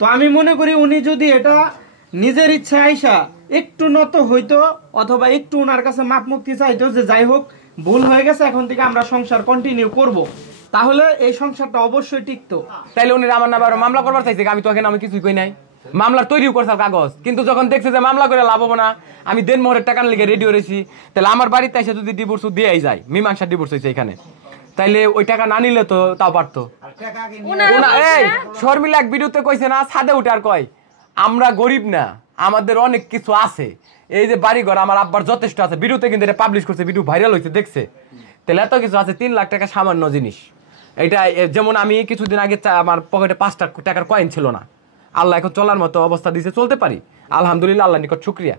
তো আমি মনে করি উনি যদি এটা নিজের ইচ্ছা আইসা একটু নত হইতো অথবা একটু ওনার কাছে মাপ মুক্তি চাইতো যে যাই হোক ভুল হয়ে গেছে, এখন থেকে আমরা সংসার কন্টিনিউ করব, তাহলে এই সংসারটা অবশ্যই টিকতো। তাইলে উনি আমার নামে মামলা করবার চাইছে, আমি তো এখানে আমি কিছুই কই নাই, মামলার তৈরিও করছে কাগজ, কিন্তু যখন দেখছে যে মামলা করে লাভ হবো না, আমি দেনমোহরের টাকা লিখে রেডি হয়েছি, তাহলে আমার বাড়িতে এসে যদি ডিভোর্স দিয়েই যায়, মীমাংসা ডিভোর্স হয়েছে এখানে, তাইলে ওই টাকা না নিলে তো তাও পারতো। এই শর্মিলা এক ভিডিওতে কইছে না, ছাদে উঠে আর কয় আমরা গরিব না, আমাদের অনেক কিছু আছে, এই যে বাড়ি ঘর আমার আব্বার যথেষ্ট আছে, ভিডিওতে কিন্তু এটা পাবলিশ করছে, ভিডিও ভাইরাল হয়েছে, দেখছে, তাহলে এত কিছু আছে। 3 লাখ টাকা সামান্য জিনিস এটা। যেমন আমি কিছুদিন আগে আমার পকেটে 5 টাকার কয়েন ছিল না, আল্লাহ এখন চলার মতো অবস্থা দিয়েছে, চলতে পারি, আলহামদুলিল্লাহ, আল্লাহ নিকট শুকরিয়া।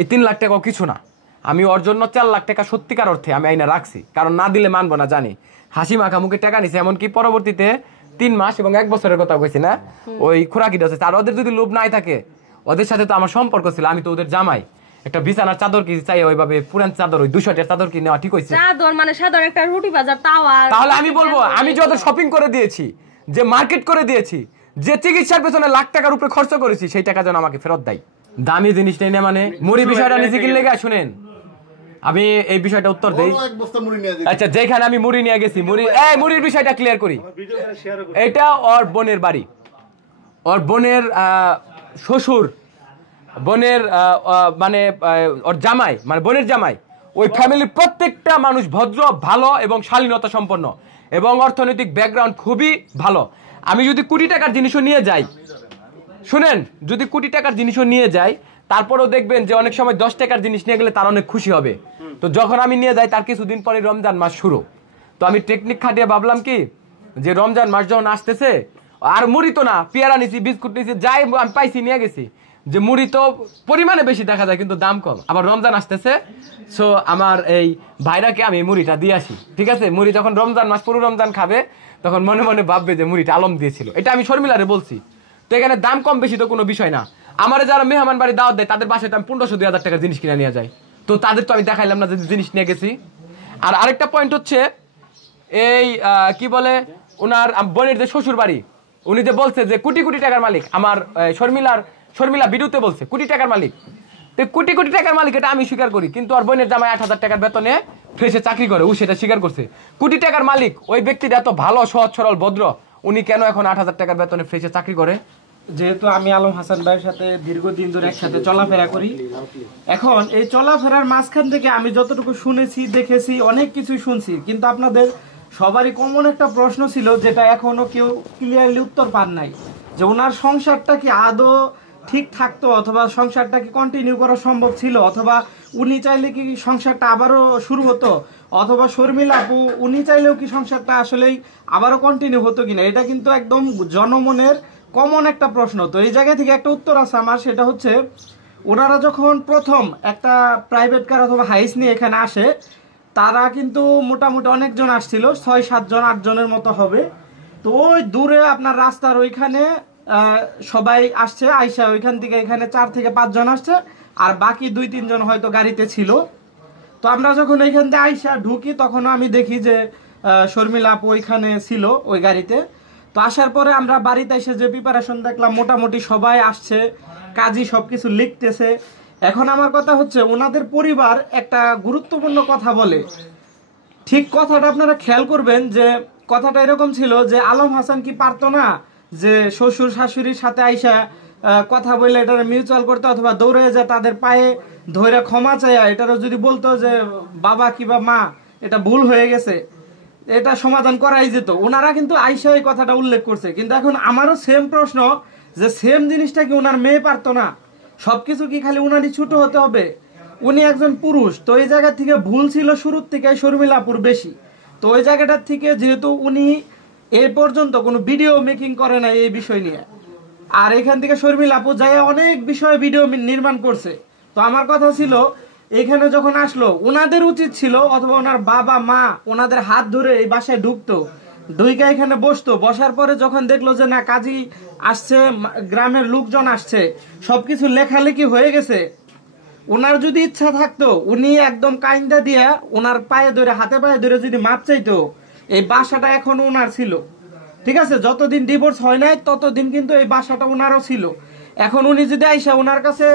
এই 3 লাখ টাকাও কিছু না, আমি ওর জন্য 4 লাখ টাকা সত্যিকার অর্থে আমি আইনা রাখছি, কারণ না দিলে মানবো না জানি, হাসি মাখা মুখে টাকা নিছে, এমনকি পরবর্তীতে 3 মাস এবং 1 বছরের কথা কইছি না, ওই খোরাকিটা হচ্ছে। আর ওদের যদি লোভ নাই থাকে, ওদের সাথে তো আমার সম্পর্ক ছিল, আমি তো ওদের জামাই, একটা বিছানার চাদর কি চাই ওইভাবে পুরান চাদর, ওই 200 টাকার চাদর কি নেওয়া ঠিক হয়েছে? চাদর মানে সাধারণ একটা রুটি বাজার তাওয়া। তাহলে আমি বলবো আমি যত শপিং করে দিয়েছি, যে মার্কেট করে দিয়েছি, যে চিকিৎসার পেছনে লাখ টাকার উপরে খরচ করেছি, সেই টাকা যেন আমাকে ফেরত দেয়। দামি জিনিস নেই না মানে মুড়ি বিষয়টা নিচে কিনলে গা, শুনেন আমি এই বিষয়টা উত্তর দেই। আচ্ছা, যেখানে আমি মুড়ি নিয়ে গেছি, মুড়ির বিষয়টা ক্লিয়ার করি। এটা ওর বোনের বাড়ি, ওর বোনের শ্বশুর, বোনের মানে ওর জামাই, মানে বোনের জামাই, ওই ফ্যামিলির প্রত্যেকটা মানুষ ভদ্র, ভালো এবং শালীনতা সম্পন্ন এবং অর্থনৈতিক ব্যাকগ্রাউন্ড খুবই ভালো। আমি যদি কোটি টাকার জিনিসও নিয়ে যাই, শুনেন, যদি কোটি টাকার জিনিসও নিয়ে যাই, তারপরেও দেখবেন যে অনেক সময় 10 টাকার জিনিস নিয়ে গেলে তার অনেক খুশি হবে। তো যখন আমি নিয়ে যাই, তার কিছুদিন পরে রমজান মাস শুরু, তো আমি টেকনিক খাটিয়ে ভাবলাম কি, যে রমজান মাস যখন আসতেছে, আর মুড়ি তো না, পেয়ারা নিছি, বিস্কুট নিছি, যাই আমি পাইছি নিয়ে গেছি, যে মুড়ি তো পরিমাণে বেশি দেখা যায় কিন্তু দাম কম, আবার রমজান আসতেছে, সো আমার এই ভাইরাকে আমি মুড়িটা দিয়ে আসি, ঠিক আছে? মুড়ি যখন রমজান মাস পুরো রমজান খাবে, তখন মনে মনে ভাববে যে মুড়িটা আলম দিয়েছিল। এটা আমি শর্মিলারে বলছি। তো এখানে দাম কম বেশি তো কোনো বিষয় না। আমার যারা মেহমান বাড়ি দাওয়াত দেয়, তাদের বাসায় আমি 1500-2000 টাকার জিনিস কিনে নিয়ে যাই, তো তাদের তো আমি দেখাইলাম না যে জিনিস নিয়ে গেছি। আর আরেকটা পয়েন্ট হচ্ছে, এই কি বলে, ওনার বোনের যে শ্বশুর বাড়ি, উনি যে বলছে যে কোটি কোটি টাকার মালিক, আমার শর্মিলা ভিডিওতে বলছে কোটি টাকার মালিক, তো কোটি কোটি টাকার মালিক এটা আমি স্বীকার করি, কিন্তু আর বোনের জামাই 8000 টাকার বেতনে ফ্রেশে চাকরি করে, ও সেটা স্বীকার করছে। কোটি টাকার মালিক ওই ব্যক্তিটা এত ভালো, সহজ সরল, ভদ্র, উনি কেন এখন 8000 টাকার বেতনে ফ্রেশে চাকরি করে? যেহেতু আমি আলম হাসান ভাইয়ের সাথে দীর্ঘদিন ধরে একসাথে চলাফেরা করি, এখন এই চলাফেরার মাঝখান থেকে আমি যতটুকু শুনেছি, দেখেছি, অনেক কিছুই শুনছি, কিন্তু আপনাদের সবারই কমন একটা প্রশ্ন ছিল, যেটা এখনো কেউ ক্লিয়ারলি উত্তর পান নাই, যে ওনার সংসারটা কি আদৌ ঠিক থাকতো, অথবা সংসারটা কি কন্টিনিউ করা সম্ভব ছিল, অথবা উনি চাইলে কি সংসারটা আবারও শুরু হতো, অথবা শর্মিলা আপু উনি চাইলেও কি সংসারটা আসলেই আবারও কন্টিনিউ হতো কিনা। এটা কিন্তু একদম জনমনের কমন একটা প্রশ্ন। তো এই জায়গা থেকে একটা উত্তর আছে আমার, সেটা হচ্ছে ওনারা যখন প্রথম একটা প্রাইভেট কার অথবা হাইস নিয়ে এখানে আসে, তারা কিন্তু মোটামুটি অনেকজন আসছিল, 6-7 জন 8 জনের মতো হবে। তো ওই দূরে আপনার রাস্তার ওইখানে সবাই আসছে, আইসা ওইখান থেকে এখানে 4 থেকে 5 জন আসছে, আর বাকি 2-3 জন হয়তো গাড়িতে ছিল। তো আমরা যখন এইখান থেকে আইসা ঢুকি, তখন আমি দেখি যে শর্মিলা আপু ওইখানে ছিল ওই গাড়িতে। তো আসার পরে আমরা বাড়িতে এসে যে প্রিপারেশন দেখলাম, মোটামুটি সবাই আসছে, কাজী সবকিছু লিখতেছে। এখন আমার কথা হচ্ছে, ওনাদের পরিবার একটা গুরুত্বপূর্ণ কথা বলে, ঠিক কথাটা আপনারা খেয়াল করবেন, যে কথাটা এরকম ছিল যে আলম হাসান কি পারতো না যে শ্বশুর শাশুড়ির সাথে আইসা কথা বলে এটা মিউচুয়াল করতে, অথবা দৌড়ে যা তাদের পায়ে ধরে ক্ষমা চাইয়া এটারও যদি বলতো যে বাবা কিংবা মা এটা ভুল হয়ে গেছে, এটা সমাধান করাই যেত। ওনারা কিন্তু আইসা এই কথাটা উল্লেখ করছে। কিন্তু এখন আমারও সেম প্রশ্ন, যে সেম জিনিসটা কি ওনার মেয়ে পারতো না? সবকিছু কি খালি উনারই ছোট হতে হবে? উনি একজন পুরুষ, তো এই জায়গা থেকে ভুল ছিল শুরুর থেকে শর্মিলাপুর বেশি। তো ওই জায়গাটার থেকে যেহেতু উনি এই পর্যন্ত কোনো ভিডিও মেকিং করে নাই এই বিষয় নিয়ে, আর এখান থেকে শর্মিলাপু যাই অনেক বিষয়ে ভিডিও নির্মাণ করছে। তো আমার কথা ছিল, এখানে যখন আসলো ওনাদের উচিত ছিল, অথবা ওনার বাবা মা ওনাদের হাত ধরে এই বাসায় ঢুকতো, ঢুইকা এখানে বসতো, বসার পরে যখন দেখলো যে না কাজী আসছে, গ্রামের লোকজন আসছে, সবকিছু লেখালেখি হয়ে গেছে, ওনার যদি ইচ্ছা থাকতো উনি একদম কাইন্দা দিয়া ওনার পায়ে ধরে, হাতে পায়ে ধরে যদি মাপ চাইতো, এই বাসাটা এখন ওনার ছিল। ঠিক আছে, যতদিন ডিভোর্স হয় নাই ততদিন কিন্তু এই বাসাটা ওনারও ছিল। এখন উনি যদি আইসা ওনার কাছে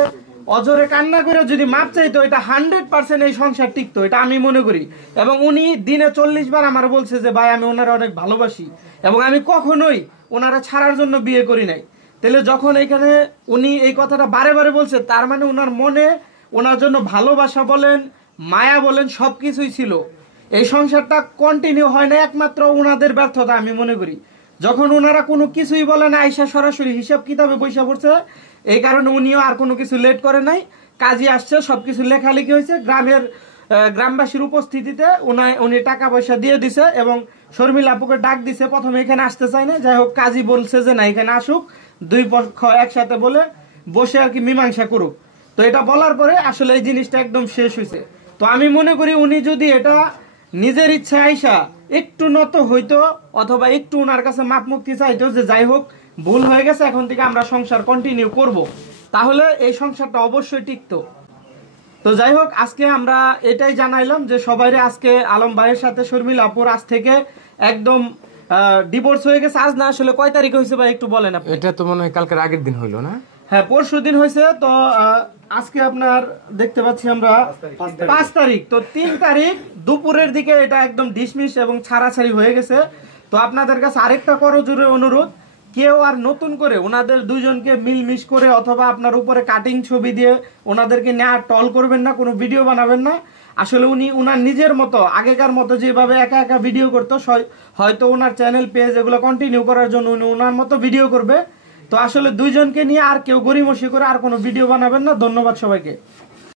অজরে কান্না করে যদি মাপ চাইতো, এটা 100% এই সংসার টিকতো, এটা আমি মনে করি। এবং উনি দিনে 40 বার আমার বলছে যে ভাই আমি ওনারা অনেক ভালোবাসি এবং আমি কখনোই ওনারা ছাড়ার জন্য বিয়ে করি নাই। তাহলে যখন এখানে উনি এই কথাটা বারে বারে বলছে, তার মানে ওনার মনে ওনার জন্য ভালোবাসা বলেন, মায়া বলেন, সবকিছুই ছিল। এই সংসারটা কন্টিনিউ হয় না একমাত্র ওনাদের ব্যর্থতা আমি মনে করি। যখন ওনারা কোনো কিছুই বলে না, আইসা সরাসরি হিসাব কিতাবে পয়সা পড়ছে, এই কারণে উনিও আর কোনো কিছু লেট করে নাই, কাজে আসছে, সবকিছু লেখালেখি হয়েছে, গ্রামবাসীর উপস্থিতিতে উনি টাকা পয়সা দিয়ে দিছে এবং শর্মিলা আপুকে ডাক দিছে। প্রথমে এখানে আসতে চায় না, যাই হোক কাজী বলছে যে না এখানে আসুক, দুই পক্ষ একসাথে বলে বসে আর কি মীমাংসা করুক। তো এটা বলার পরে আসলে এই জিনিসটা একদম শেষ হয়েছে। তো আমি মনে করি উনি যদি এটা নিজের ইচ্ছা আইসা একটু নত হইতো অথবা একটু ওনার কাছে মাপ মুক্তি চাইতো যে যাই হোক ভুল হয়ে গেছে, এখন থেকে আমরা সংসার কন্টিনিউ করব, তাহলে এই সংসারটা অবশ্যই টিকতো। তো যাই হোক আজকে আমরা এটাই জানাইলাম যে সবাইরে আজকে আলম ভাইয়ের সাথে শর্মিলা আপুর আজ থেকে একদম ডিভোর্স হয়ে গেছে। আজ না আসলে কয় তারিখ হয়েছে ভাই একটু বলেন আপনি? এটা তো মনে হয় কালকের আগের দিন হইলো না? হ্যাঁ, পরশু দিন হয়েছে। তো আজকে আপনার দেখতে পাচ্ছি আমরা 5 তারিখ। তো 3 তারিখ দুপুরের দিকে এটা একদম ডিসমিস এবং ছাড়াছাড়ি হয়ে গেছে। তো আপনাদের কাছে আরেকটা করজোরে অনুরোধ, কেউ আর নতুন করে ওনাদের দুইজনকে মিলমিশ করে অথবা আপনার উপরে কাটিং ছবি দিয়ে ওনাদেরকে নেওয়া টল করবেন না, কোনো ভিডিও বানাবেন না। আসলে উনি ওনার নিজের মতো আগেকার মতো যেভাবে একা একা ভিডিও করতো, হয়তো ওনার চ্যানেল পেজ এগুলো কন্টিনিউ করার জন্য উনি ওনার মতো ভিডিও করবে। তো আসলে দুইজনকে নিয়ে আর কেউ গড়িমসি করে আর কোনো ভিডিও বানাবেন না। ধন্যবাদ সবাইকে।